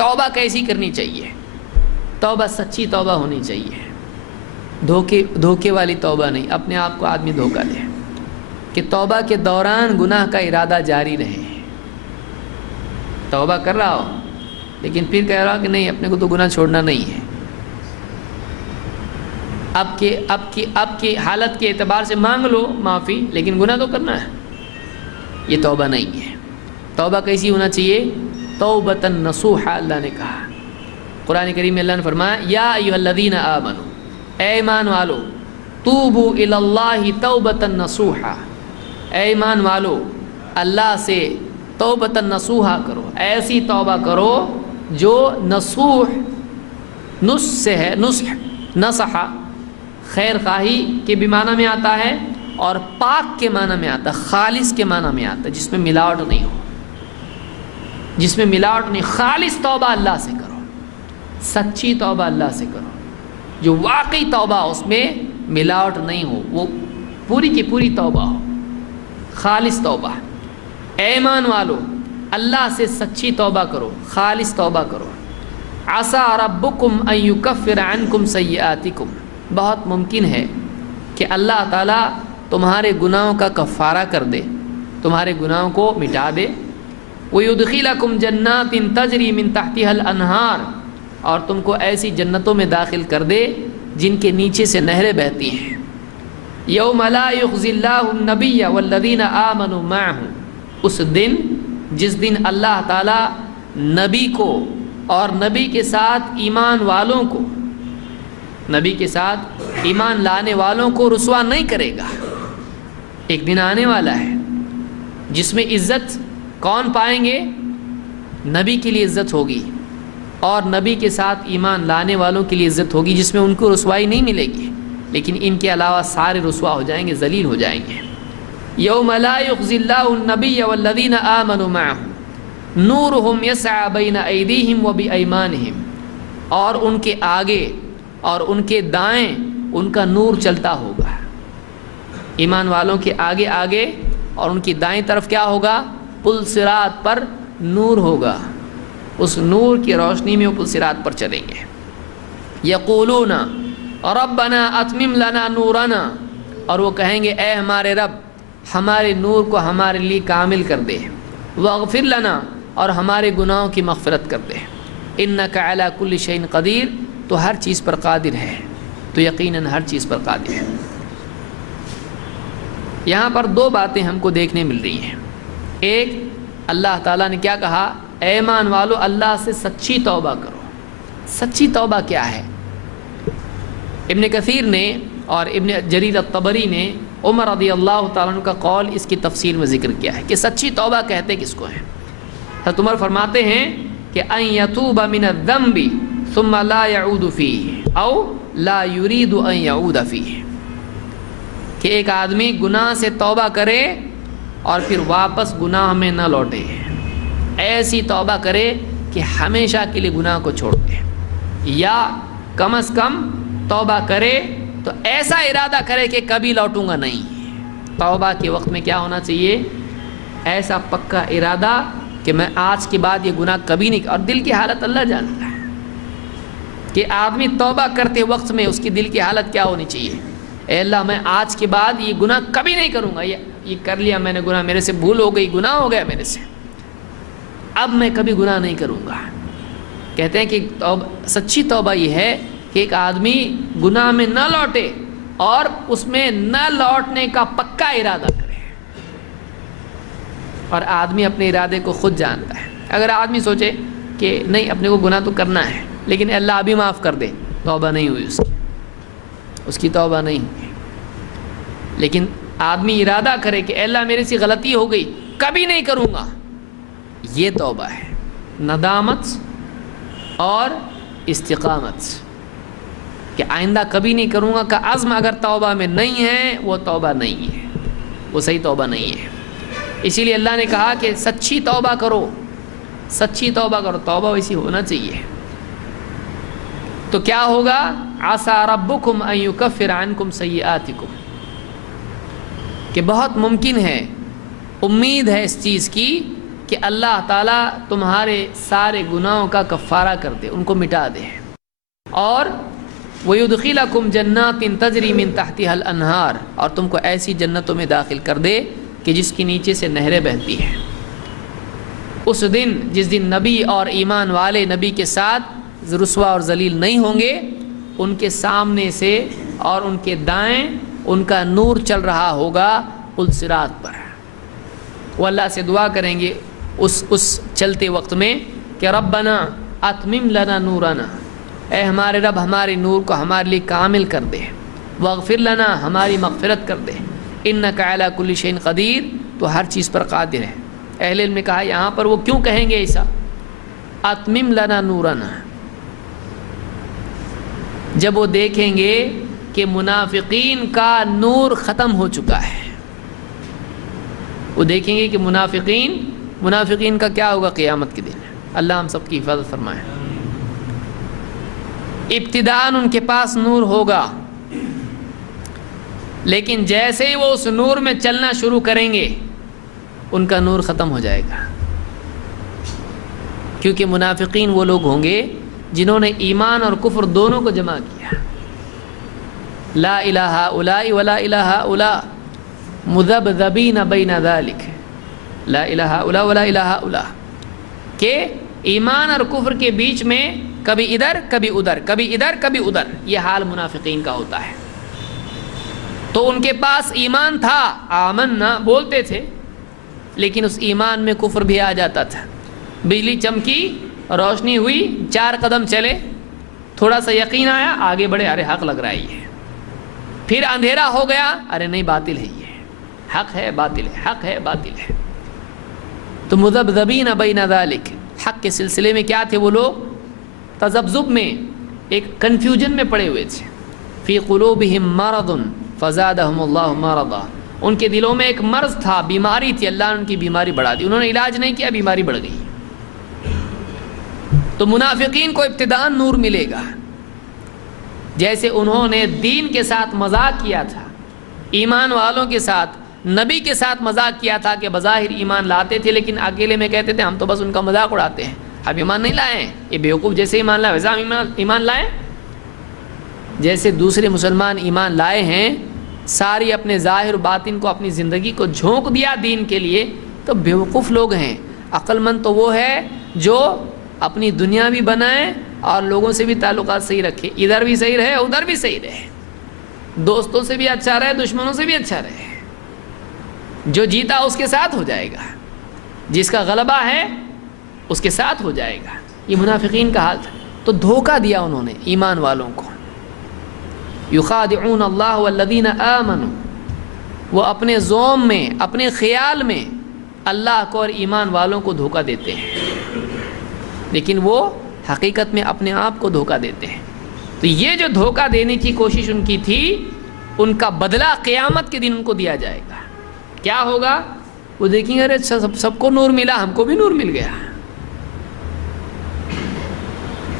توبہ کیسی کرنی چاہیے؟ توبہ سچی توبہ ہونی چاہیے، دھوکے والی توبہ نہیں، اپنے آپ کو آدمی دھوکہ دے کہ توبہ کے دوران گناہ کا ارادہ جاری رہے، توبہ کر رہا ہو لیکن پھر کہہ رہا کہ نہیں اپنے کو تو گناہ چھوڑنا نہیں ہے، اب کی حالت کے اعتبار سے مانگ لو معافی لیکن گناہ تو کرنا ہے، یہ توبہ نہیں ہے۔ توبہ کیسی ہونا چاہیے؟ توبۃ نصوحا، اللہ نے کہا قرآن کریم میں، اللہ نے فرمایا یا ایھا الذین آمنوا، اے ایمان والو، توبوا الی اللہ توبۃ نصوحا، اے ایمان والو اللہ سے توبۃ نصوحا کرو، ایسی توبہ کرو جو نصوح، نصح سے ہے، نصح خیر خواہی کے بھی معنی میں آتا ہے اور پاک کے معنی میں آتا ہے، خالص کے معنی میں آتا ہے، جس میں ملاوٹ نہیں ہو، جس میں ملاوٹ نہیں، خالص توبہ اللہ سے کرو، سچی توبہ اللہ سے کرو، جو واقعی توبہ اس میں ملاوٹ نہیں ہو، وہ پوری کی پوری توبہ ہو، خالص توبہ۔ اے ایمان والو اللہ سے سچی توبہ کرو، خالص توبہ کرو۔ عسیٰ ربکم ان یکفر عنکم سیئاتکم، بہت ممکن ہے کہ اللہ تعالیٰ تمہارے گناہوں کا کفارہ کر دے، تمہارے گناہوں کو مٹا دے۔ وَيُدْخِلَكُمْ جَنَّاتٍ تَجْرِي مِن تَحْتِهَا الْأَنْهَارُ، اور تم کو ایسی جنتوں میں داخل کر دے جن کے نیچے سے نہریں بہتی ہیں۔ یوم لا یخزی اللہ النبی والذین آمنوا معہ، اس دن جس دن اللہ تعالیٰ نبی کو اور نبی کے ساتھ ایمان والوں کو، نبی کے ساتھ ایمان لانے والوں کو رسوا نہیں کرے گا۔ ایک دن آنے والا ہے جس میں عزت کون پائیں گے؟ نبی کے لیے عزت ہوگی اور نبی کے ساتھ ایمان لانے والوں کے لیے عزت ہوگی، جس میں ان کو رسوائی نہیں ملے گی، لیکن ان کے علاوہ سارے رسوا ہو جائیں گے، ذلیل ہو جائیں گے۔ یوم لا یخزی اللہ النبی والذین آمنوا معہ نورہم یسعی بین ایدیہم وبایمانہم، اور ان کے آگے اور ان کے دائیں ان کا نور چلتا ہوگا، ایمان والوں کے آگے آگے اور ان کی دائیں طرف کیا ہوگا؟ پل صراط پر نور ہوگا، اس نور کی روشنی میں وہ پل صراط پر چلیں گے۔ یقولون ربنا اتمم لنا نورنا، اور وہ کہیں گے اے ہمارے رب ہمارے نور کو ہمارے لیے کامل کر دے، واغفر لنا، اور ہمارے گناہوں کی مغفرت کر دے، انک علی کل شیء قدیر، تو ہر چیز پر قادر ہے، تو یقیناً ہر چیز پر قادر ہے۔ یہاں پر دو باتیں ہم کو دیکھنے مل رہی ہیں۔ ایک، اللہ تعالیٰ نے کیا کہا؟ اے ایمان والو اللہ سے سچی توبہ کرو۔ سچی توبہ کیا ہے؟ ابن کثیر نے اور ابن جریر الطبری نے عمر رضی اللہ تعالیٰ عنہ کا قول اس کی تفسیر میں ذکر کیا ہے کہ سچی توبہ کہتے کس کو ہیں؟ حضرت عمر فرماتے ہیں کہ ان یتوب من الذنب ثم لا يعود فیہ او لا یرید ان یعود فیہ، کہ ایک آدمی گناہ سے توبہ کرے اور پھر واپس گناہ میں نہ لوٹے، ایسی توبہ کرے کہ ہمیشہ کے لیے گناہ کو چھوڑ دے، یا کم از کم توبہ کرے تو ایسا ارادہ کرے کہ کبھی لوٹوں گا نہیں۔ توبہ کے وقت میں کیا ہونا چاہیے؟ ایسا پکا ارادہ کہ میں آج کے بعد یہ گناہ کبھی نہیں، اور دل کی حالت اللہ جانتا ہے کہ آدمی توبہ کرتے وقت میں اس کی دل کی حالت کیا ہونی چاہیے؟ اے اللہ میں آج کے بعد یہ گناہ کبھی نہیں کروں گا، یہ کر لیا میں نے گناہ، میرے سے بھول ہو گئی، گناہ ہو گیا میرے سے، اب میں کبھی گناہ نہیں کروں گا۔ کہتے ہیں کہ سچی توبہ یہ ہے کہ ایک آدمی گناہ میں نہ لوٹے اور اس میں نہ لوٹنے کا پکا ارادہ کرے، اور آدمی اپنے ارادے کو خود جانتا ہے۔ اگر آدمی سوچے کہ نہیں اپنے کو گناہ تو کرنا ہے لیکن اللہ ابھی معاف کر دے، توبہ نہیں ہوئی اس کی توبہ نہیں ہوئی۔ لیکن آدمی ارادہ کرے کہ اللہ میرے سے غلطی ہو گئی، کبھی نہیں کروں گا، یہ توبہ ہے، ندامت اور استقامت، کہ آئندہ کبھی نہیں کروں گا کا عزم اگر توبہ میں نہیں ہے وہ توبہ نہیں ہے، وہ صحیح توبہ نہیں ہے۔ اسی لیے اللہ نے کہا کہ سچی توبہ کرو، سچی توبہ کرو، توبہ ویسی ہونا چاہیے۔ تو کیا ہوگا؟ عسیٰ ربکم ان یکفر عنکم سیئاتکم، کہ بہت ممکن ہے، امید ہے اس چیز کی کہ اللہ تعالیٰ تمہارے سارے گناہوں کا کفارہ کر دے، ان کو مٹا دے، اور وَيُدْخِلَكُمْ جَنَّاتٍ تَجْرِي مِن تَحْتِهَا الْأَنْهَارُ، اور تم کو ایسی جنتوں میں داخل کر دے کہ جس کی نیچے سے نہریں بہتی ہیں۔ اس دن جس دن نبی اور ایمان والے نبی کے ساتھ رسوا اور ذلیل نہیں ہوں گے، ان کے سامنے سے اور ان کے دائیں ان کا نور چل رہا ہوگا پل صراط پر۔ وہ اللہ سے دعا کریں گے اس چلتے وقت میں کہ ربنا اتمم لنا نورنا، اے ہمارے رب ہمارے نور کو ہمارے لیے کامل کر دے، واغفر لنا، ہماری مغفرت کر دے، انک علی کل شیء قدیر، تو ہر چیز پر قادر ہے۔ اہل علم نے کہا یہاں پر وہ کیوں کہیں گے ایسا، اتمم لنا نورنا، جب وہ دیکھیں گے کہ منافقین کا نور ختم ہو چکا ہے، وہ دیکھیں گے کہ منافقین کا کیا ہوگا قیامت کے دن۔ اللہ ہم سب کی حفاظت فرمائے۔ ابتداءً ان کے پاس نور ہوگا، لیکن جیسے ہی وہ اس نور میں چلنا شروع کریں گے ان کا نور ختم ہو جائے گا، کیونکہ منافقین وہ لوگ ہوں گے جنہوں نے ایمان اور کفر دونوں کو جمع کیا۔ لا الہ الا ولا الہ الا مذبذبین بین ذلک، لا الہ الا ولا الہ الا، کہ ایمان اور کفر کے بیچ میں کبھی ادھر کبھی ادھر، کبھی ادھر کبھی ادھر، یہ حال منافقین کا ہوتا ہے۔ تو ان کے پاس ایمان تھا، آمنا بولتے تھے، لیکن اس ایمان میں کفر بھی آ جاتا تھا۔ بجلی چمکی، روشنی ہوئی، 4 قدم چلے، تھوڑا سا یقین آیا، آگے بڑھے، ارے حق لگ رہا ہے یہ، پھر اندھیرا ہو گیا، ارے نہیں باطل ہے یہ، حق ہے باطل ہے، حق ہے باطل ہے۔ تو مذبذبین بین ذلک، حق کے سلسلے میں کیا تھے وہ لوگ، تذبذب میں، ایک کنفیوژن میں پڑے ہوئے تھے۔ فی قلوبہم مرض فزادہم اللہ مرضا، ان کے دلوں میں ایک مرض تھا، بیماری تھی، اللہ نے ان کی بیماری بڑھا دی، انہوں نے علاج نہیں کیا، بیماری بڑھ گئی۔ تو منافقین کو ابتداء نور ملے گا، جیسے انہوں نے دین کے ساتھ مذاق کیا تھا، ایمان والوں کے ساتھ، نبی کے ساتھ مذاق کیا تھا کہ بظاہر ایمان لاتے تھے لیکن اکیلے میں کہتے تھے ہم تو بس ان کا مذاق اڑاتے ہیں، اب ایمان نہیں لائے ہیں، یہ بیوقوف جیسے ایمان لائے ویسا ایمان لائے، جیسے دوسرے مسلمان ایمان لائے ہیں، ساری اپنے ظاہر و باطن کو، اپنی زندگی کو جھونک دیا دین کے لیے، تو بیوقوف لوگ ہیں۔ عقل مند تو وہ ہے جو اپنی دنیا بھی بنائے اور لوگوں سے بھی تعلقات صحیح رکھے، ادھر بھی صحیح رہے ادھر بھی صحیح رہے، دوستوں سے بھی اچھا رہے دشمنوں سے بھی اچھا رہے، جو جیتا اس کے ساتھ ہو جائے گا، جس کا غلبہ ہے اس کے ساتھ ہو جائے گا۔ یہ منافقین کا حال تھا، تو دھوکہ دیا انہوں نے ایمان والوں کو۔ یخادعون اللہ والذین آمنوا، وہ اپنے زوم میں، اپنے خیال میں اللہ کو اور ایمان والوں کو دھوکہ دیتے ہیں، لیکن وہ حقیقت میں اپنے آپ کو دھوکہ دیتے ہیں۔ تو یہ جو دھوکہ دینے کی کوشش ان کی تھی، ان کا بدلہ قیامت کے دن ان کو دیا جائے گا۔ کیا ہوگا، وہ دیکھیں گے ارے سب کو نور ملا، ہم کو بھی نور مل گیا،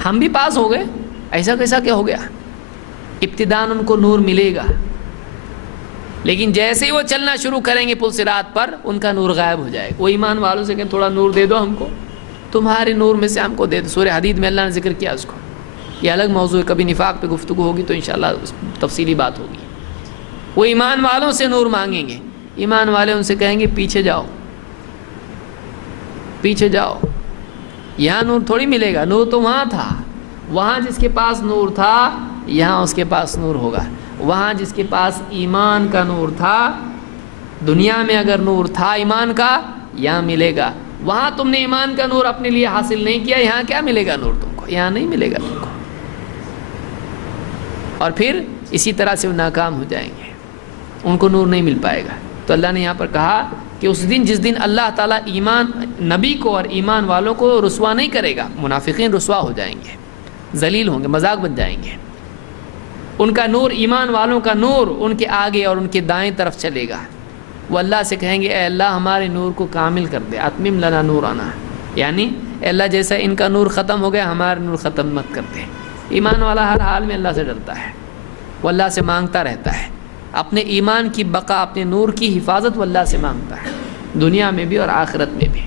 ہم بھی پاس ہو گئے، ایسا کیسا کیا ہو گیا۔ ابتداء ان کو نور ملے گا، لیکن جیسے ہی وہ چلنا شروع کریں گے پل صراط پر، ان کا نور غائب ہو جائے گا۔ وہ ایمان والوں سے کہیں تھوڑا نور دے دو ہم کو، تمہارے نور میں سے ہم کو دے دو۔ سورہ حدید میں اللہ نے ذکر کیا اس کو، یہ الگ موضوع ہے، کبھی نفاق پہ گفتگو ہوگی تو انشاءاللہ تفصیلی بات ہوگی۔ وہ ایمان والوں سے نور مانگیں گے، ایمان والے ان سے کہیں گے پیچھے جاؤ، پیچھے جاؤ، یہاں نور تھوڑی ملے گا، نور تو وہاں تھا، وہاں جس کے پاس نور تھا یہاں اس کے پاس نور ہوگا، وہاں جس کے پاس ایمان کا نور تھا، دنیا میں اگر نور تھا ایمان کا، یہاں ملے گا۔ وہاں تم نے ایمان کا نور اپنے لیے حاصل نہیں کیا، یہاں کیا ملے گا نور تم کو، یہاں نہیں ملے گا تم کو، اور پھر اسی طرح سے وہ ناکام ہو جائیں گے، ان کو نور نہیں مل پائے گا۔ تو اللہ نے یہاں پر کہا کہ اس دن جس دن اللہ تعالیٰ ایمان نبی کو اور ایمان والوں کو رسوا نہیں کرے گا، منافقین رسوا ہو جائیں گے، ذلیل ہوں گے، مذاق بن جائیں گے، ان کا نور، ایمان والوں کا نور ان کے آگے اور ان کے دائیں طرف چلے گا۔ وہ اللہ سے کہیں گے اے اللہ ہمارے نور کو کامل کر دے، اتمم لنا نورنا، یعنی اے اللہ جیسا ان کا نور ختم ہو گیا ہمارا نور ختم مت کر دے۔ ایمان والا ہر حال میں اللہ سے ڈرتا ہے، وہ اللہ سے مانگتا رہتا ہے، اپنے ایمان کی بقا، اپنے نور کی حفاظت وہ اللہ سے مانگتا ہے، دنیا میں بھی اور آخرت میں بھی۔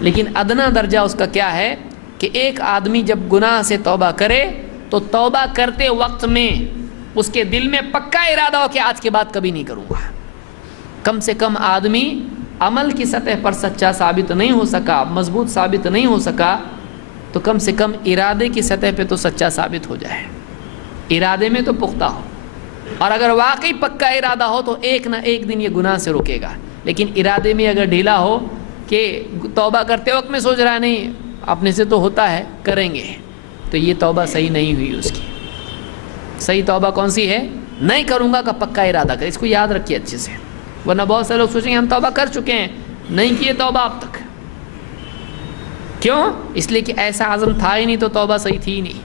لیکن ادنا درجہ اس کا کیا ہے کہ ایک آدمی جب گناہ سے توبہ کرے تو توبہ کرتے وقت میں اس کے دل میں پکا ارادہ ہو کہ آج کے بعد کبھی نہیں کروں گا. کم سے کم آدمی عمل کی سطح پر سچا ثابت نہیں ہو سکا، مضبوط ثابت نہیں ہو سکا، تو کم سے کم ارادے کی سطح پہ تو سچا ثابت ہو جائے، ارادے میں تو پختہ ہو. اور اگر واقعی پکا ارادہ ہو تو ایک نہ ایک دن یہ گناہ سے رکے گا. لیکن ارادے میں اگر ڈھیلا ہو کہ توبہ کرتے وقت میں سوچ رہا نہیں اپنے سے تو ہوتا ہے کریں گے، تو یہ توبہ صحیح نہیں ہوئی اس کی. صحیح توبہ کون سی ہے؟ نہیں کروں گا کا پکا ارادہ کرے. اس کو یاد رکھیے اچھے سے، ورنہ بہت سے لوگ سوچیں گے ہم توبہ کر چکے ہیں، نہیں کیے توبہ اب تک. کیوں؟ اس لیے کہ ایسا عزم تھا ہی نہیں تو توبہ صحیح تھی ہی نہیں.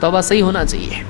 توبہ صحیح ہونا چاہیے.